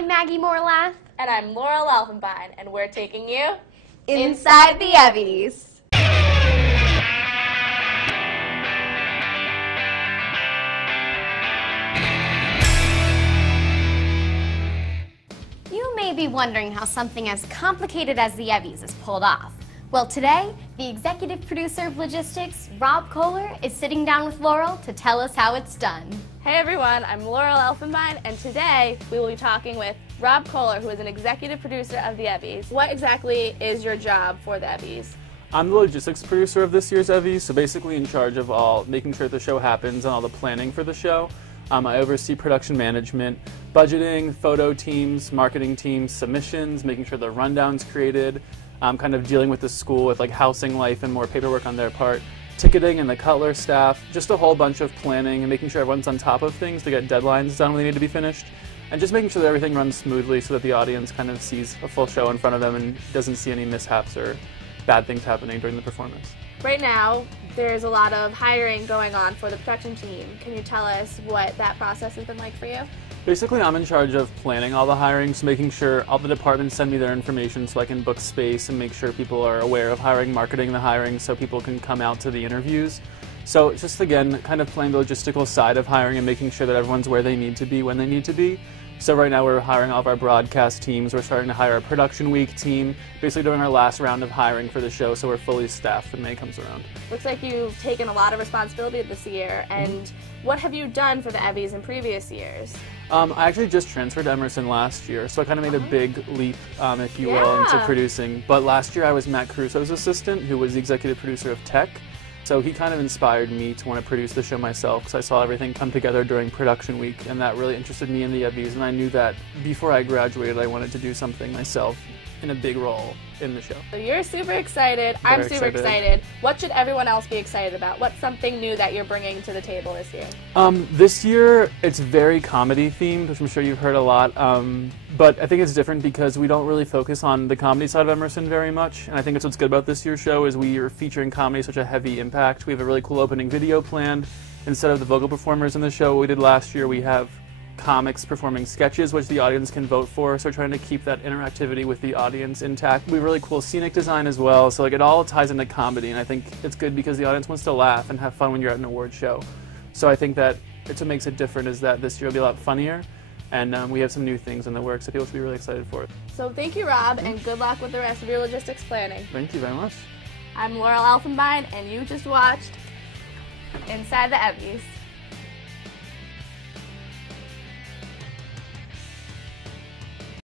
I'm Maggie Morlath. And I'm Laurel Elfenbien, and we're taking you Inside the EVVYs. You may be wondering how something as complicated as the EVVYs is pulled off. Well, today, the executive producer of logistics, Koehler, is sitting down with Laurel to tell us how it's done. Hey everyone, I'm Laurel Elfenbien, and today we will be talking with Koehler, who is an executive producer of the EVVYs. What exactly is your job for the EVVYs? I'm the logistics producer of this year's EVVYs, so basically in charge of making sure the show happens and all the planning for the show. I oversee production management, budgeting, photo teams, marketing teams, submissions, making sure the rundown's created, kind of dealing with the school with like housing life and more paperwork on their part, ticketing and the Cutler staff, just a whole bunch of planning and making sure everyone's on top of things to get deadlines done when they need to be finished, and just making sure that everything runs smoothly so that the audience kind of sees a full show in front of them and doesn't see any mishaps or bad things happening during the performance. Right now, there's a lot of hiring going on for the production team. Can you tell us what that process has been like for you? Basically, I'm in charge of planning all the hiring, so making sure all the departments send me their information so I can book space and make sure people are aware of hiring, marketing the hiring so people can come out to the interviews. So just again, kind of playing the logistical side of hiring and making sure that everyone's where they need to be when they need to be. So right now we're hiring all of our broadcast teams, we're starting to hire a production week team, basically doing our last round of hiring for the show, so we're fully staffed when May comes around. Looks like you've taken a lot of responsibility this year, and what have you done for the EVVYs in previous years? I actually just transferred to Emerson last year, so I kind of made a big leap, if you will, into producing. But last year I was Matt Caruso's assistant, who was the executive producer of Tech. So he kind of inspired me to want to produce the show myself because I saw everything come together during production week, and that really interested me in the EVVYs, and I knew that before I graduated I wanted to do something myself in a big role in the show. So you're super excited. I'm super excited. What should everyone else be excited about? What's something new that you're bringing to the table this year? This year it's very comedy themed, which I'm sure you've heard a lot. But I think it's different because we don't really focus on the comedy side of Emerson very much, and I think that's what's good about this year's show is we are featuring comedy such a heavy impact. We have a really cool opening video planned. Instead of the vocal performers in the show, what we did last year, we have comics performing sketches which the audience can vote for, so we're trying to keep that interactivity with the audience intact. We have really cool scenic design as well, so like it all ties into comedy, and I think it's good because the audience wants to laugh and have fun when you're at an award show. So I think that it's what makes it different is that this year will be a lot funnier, and we have some new things in the works that people should be really excited for. So thank you, Rob, and good luck with the rest of your logistics planning. Thank you very much. I'm Laurel Elfenbien, and you just watched Inside the EVVYs.